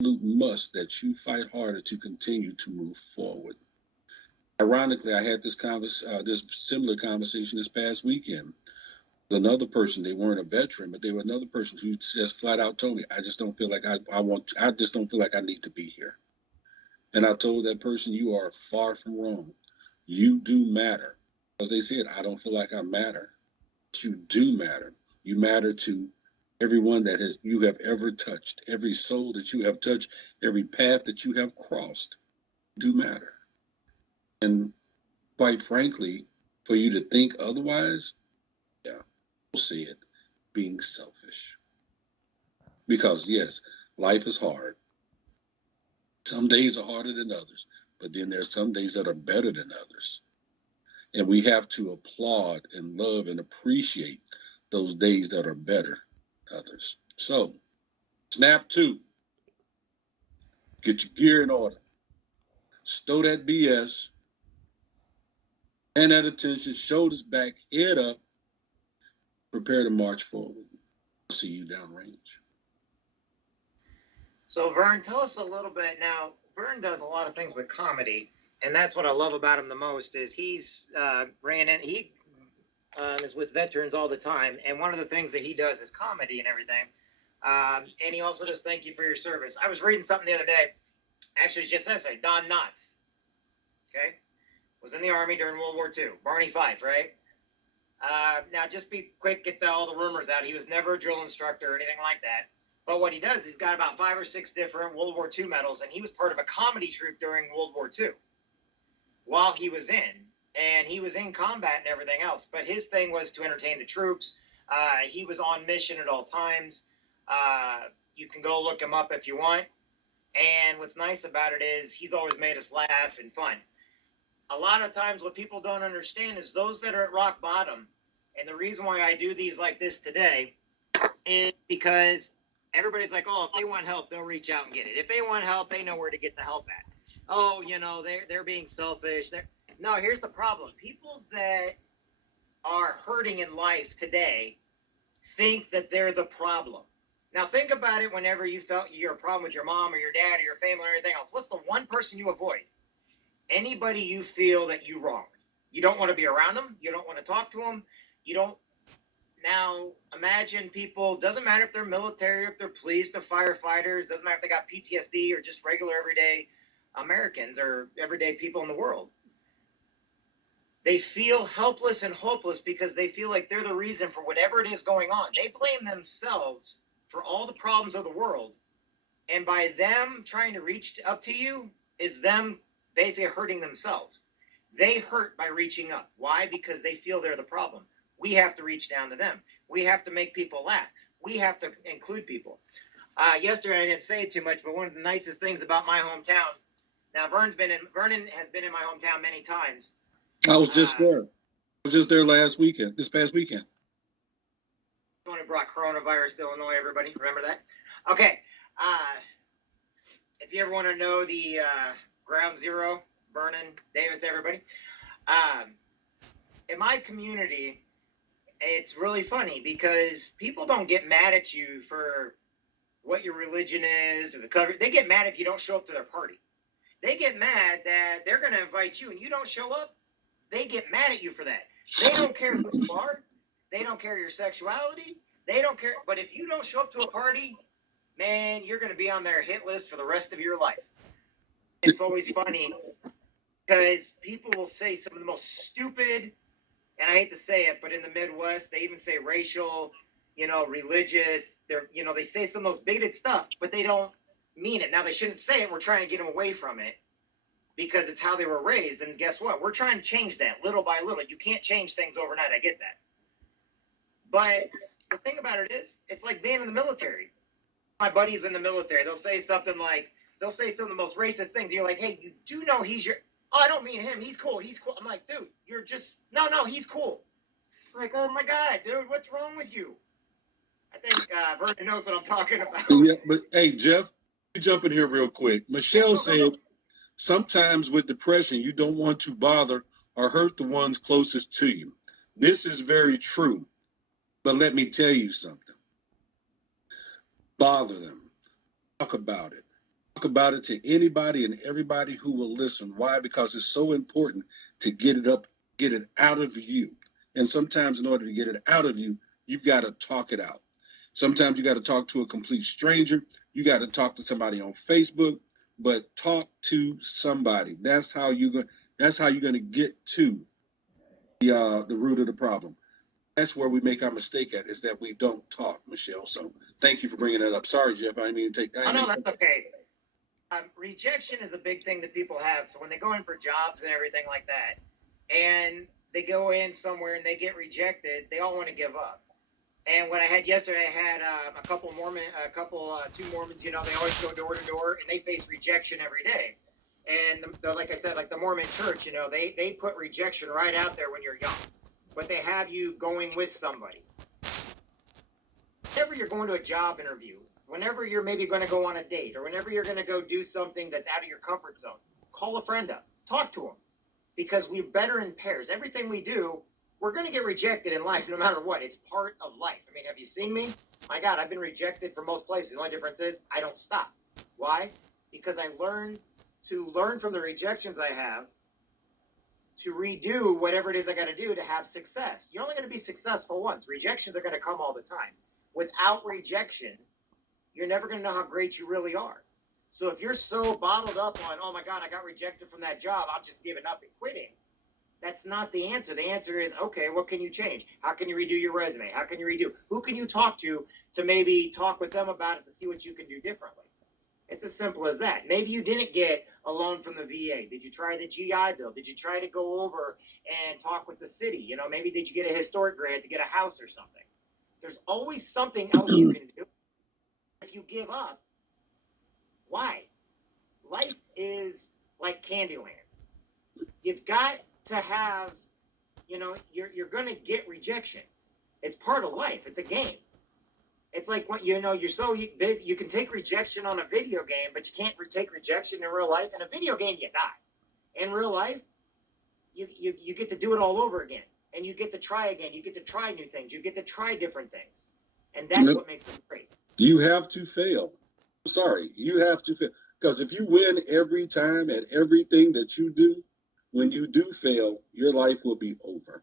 must that you fight harder to continue to move forward. Ironically, I had this similar conversation this past weekend. Another person, they weren't a veteran, but they were another person who just flat out told me, I just don't feel like I just don't feel like I need to be here. And I told that person, you are far from wrong. You do matter. Because they said, I don't feel like I matter. You do matter. You matter to everyone you have ever touched, every soul that you have touched, every path that you have crossed. Do matter. And quite frankly, for you to think otherwise, yeah, we'll see it being selfish. Because yes, life is hard. Some days are harder than others, but then there's some days that are better than others. And we have to applaud and love and appreciate those days that are better than others. So, snap two, get your gear in order. Stow that BS, and that attention, shoulders back, head up, prepare to march forward. I'll see you downrange. So, Vern, tell us a little bit now. Vern does a lot of things with comedy, and that's what I love about him the most. Is he's is with veterans all the time, and one of the things that he does is comedy and everything. And he also does thank you for your service. I was reading something the other day. Actually, it's just yesterday. Don Knotts, okay, was in the Army during World War II. Barney Fife, right? Now, just be quick, get all the rumors out. He was never a drill instructor or anything like that. But what he does, he's got about 5 or 6 different World War II medals, and he was part of a comedy troupe during World War II while he was in. And he was in combat and everything else. But his thing was to entertain the troops. He was on mission at all times. You can go look him up if you want. And what's nice about it is he's always made us laugh and fun. A lot of times what people don't understand is those that are at rock bottom, and the reason why I do these like this today is because everybody's like, oh, if they want help, they'll reach out and get it. If they want help, they know where to get the help at. Oh, they're being selfish. No, here's the problem. People that are hurting in life today think that they're the problem. Now, think about it whenever you felt you're a problem with your mom or your dad or your family or anything else. What's the one person you avoid? Anybody you feel that you wronged. You don't want to be around them. You don't want to talk to them. You don't. Now, imagine people, doesn't matter if they're military, if they're police, they're firefighters, doesn't matter if they got PTSD or just regular everyday Americans or everyday people in the world. They feel helpless and hopeless because they feel like they're the reason for whatever it is going on. They blame themselves for all the problems of the world. And by them trying to reach up to you is them basically hurting themselves. They hurt by reaching up. Why? Because they feel they're the problem. We have to reach down to them. We have to make people laugh. We have to include people. Yesterday I didn't say it too much, but one of the nicest things about my hometown. Now Vernon has been in my hometown many times. I was just there. I was just there this past weekend. The one who brought coronavirus to Illinois, everybody. Remember that? Okay. If you ever want to know the ground zero, Vernon Davis, everybody. In my community, it's really funny because people don't get mad at you for what your religion is or the color. They get mad if you don't show up to their party. They get mad that they're going to invite you and you don't show up. They get mad at you for that. They don't care who you are. They don't care your sexuality. They don't care. But if you don't show up to a party, man, you're going to be on their hit list for the rest of your life. It's always funny because people will say some of the most stupid, and I hate to say it, but in the Midwest, they even say racial, religious. They say some of those bigoted stuff, but they don't mean it. Now, they shouldn't say it. We're trying to get them away from it because it's how they were raised. And guess what? We're trying to change that little by little. You can't change things overnight. I get that. But the thing about it is, it's like being in the military. My buddies in the military, they'll say some of the most racist things. You're like, hey, you do know he's your, oh, I don't mean him. He's cool. I'm like, dude, you're just, no, he's cool. It's like, oh my God, dude, what's wrong with you? I think Vernon knows what I'm talking about. Yeah, but hey, Jeff, let me jump in here real quick. Michelle said, sometimes with depression, you don't want to bother or hurt the ones closest to you. This is very true. But let me tell you something. Bother them. Talk about it. Talk about it to anybody and everybody who will listen. Why? Because it's so important to get it out of you. And sometimes in order to get it out of you, you've got to talk it out. Sometimes you got to talk to a complete stranger. You got to talk to somebody on Facebook, but talk to somebody. That's how you're going to get to the root of the problem. That's where we make our mistake at, is that we don't talk, Michelle. So thank you for bringing that up. Sorry, Jeff. I didn't mean to take that. Oh, no, that's okay. Rejection is a big thing that people have. So when they go in for jobs and everything like that, and they go in somewhere and they get rejected, they all want to give up. And what I had yesterday, I had two Mormons. You know, they always go door to door, and they face rejection every day. And like I said, like the Mormon Church, you know, they put rejection right out there when you're young, but they have you going with somebody. Whenever you're going to a job interview, whenever you're maybe going to go on a date, or whenever you're going to go do something that's out of your comfort zone, call a friend up, talk to them, because we're better in pairs. Everything we do, we're going to get rejected in life no matter what. It's part of life. I mean, have you seen me? My God, I've been rejected from most places. The only difference is I don't stop. Why? Because I learn from the rejections I have to redo whatever it is I got to do to have success. You're only going to be successful once. Rejections are going to come all the time. Without rejection, you're never going to know how great you really are. So if you're so bottled up on, oh my God, I got rejected from that job, I'm just giving up and quitting. That's not the answer. The answer is, okay, what can you change? How can you redo your resume? How can you redo? Who can you talk to maybe talk with them about it to see what you can do differently? It's as simple as that. Maybe you didn't get a loan from the VA. Did you try the GI Bill? Did you try to go over and talk with the city? You know, maybe did you get a historic grant to get a house or something? There's always something else you can do. If you give up, why? Life is like Candyland. You've got to have, you know, you're going to get rejection. It's part of life. It's a game. It's like, what, you know, you can take rejection on a video game, but you can't take rejection in real life. In a video game, you die. In real life, you get to do it all over again, and you get to try again. You get to try new things. You get to try different things, and that's what makes it great. You have to fail. Sorry, you have to fail, because if you win every time at everything that you do, when you do fail, your life will be over.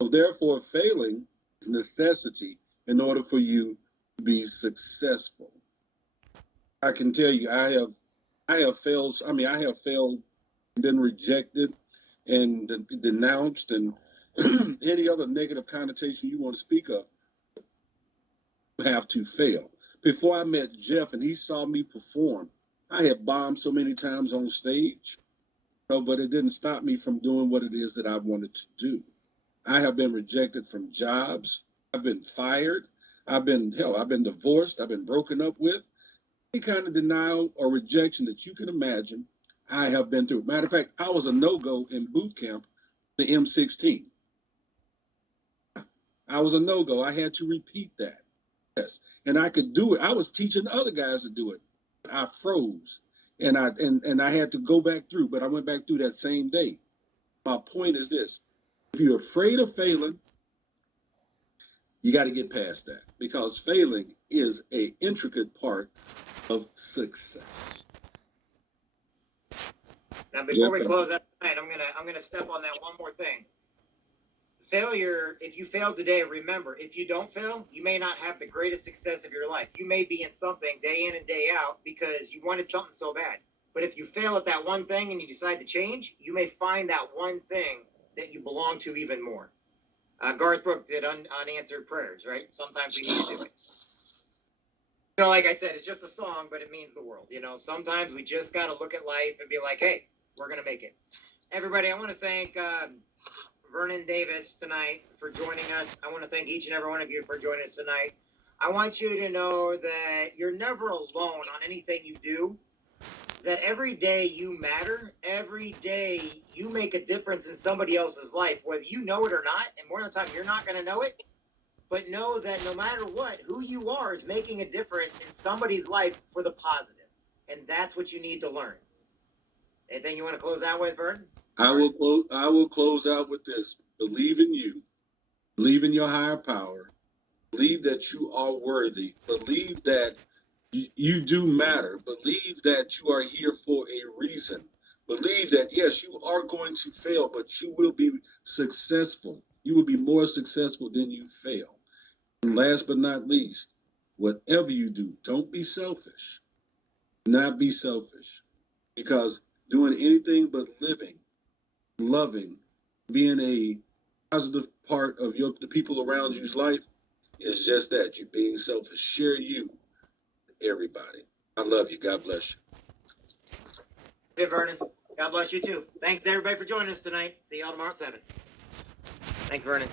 So therefore, failing is necessity in order for you to be successful. I can tell you, I have failed. I mean, I have failed, been rejected, and denounced, and any other negative connotation you want to speak of. You have to fail. Before I met Jeff and he saw me perform, I had bombed so many times on stage, but it didn't stop me from doing what it is that I wanted to do. I have been rejected from jobs. I've been fired. I've been divorced. I've been broken up with. Any kind of denial or rejection that you can imagine, I have been through. Matter of fact, I was a no-go in boot camp, the M16. I was a no-go. I had to repeat that. Yes. And I could do it. I was teaching other guys to do it. I froze. And I had to go back through, but I went back through that same day. My point is this: if you're afraid of failing, you got to get past that, because failing is an intricate part of success. Now, before we close out tonight, I'm gonna step on that one more thing. Failure, if you fail today, remember, if you don't fail, you may not have the greatest success of your life. You may be in something day in and day out because you wanted something so bad. But if you fail at that one thing and you decide to change, you may find that one thing that you belong to even more. Garth Brooks did unanswered prayers, right? Sometimes we need to do it. You know, like I said, it's just a song, but it means the world. You know, sometimes we just got to look at life and be like, hey, we're going to make it. Everybody, I want to thank Vernon Davis tonight for joining us. I want to thank each and every one of you for joining us tonight. I want you to know that you're never alone on anything you do, that every day you matter, every day you make a difference in somebody else's life, whether you know it or not, and more than the time you're not going to know it, but know that no matter what, who you are is making a difference in somebody's life for the positive, and that's what you need to learn. Anything you want to close out with, Vernon? I will close out with this: believe in you, believe in your higher power, believe that you are worthy, believe that You do matter. Believe that you are here for a reason. Believe that, yes, you are going to fail, but you will be successful. You will be more successful than you fail. And last but not least, whatever you do, don't be selfish. Do not be selfish. Because doing anything but living, loving, being a positive part of the people around you's life is just that. You're being selfish. Share you, everybody. I love you. God bless you. Hey, Vernon. God bless you too. Thanks everybody for joining us tonight. See y'all tomorrow at 7. Thanks, Vernon.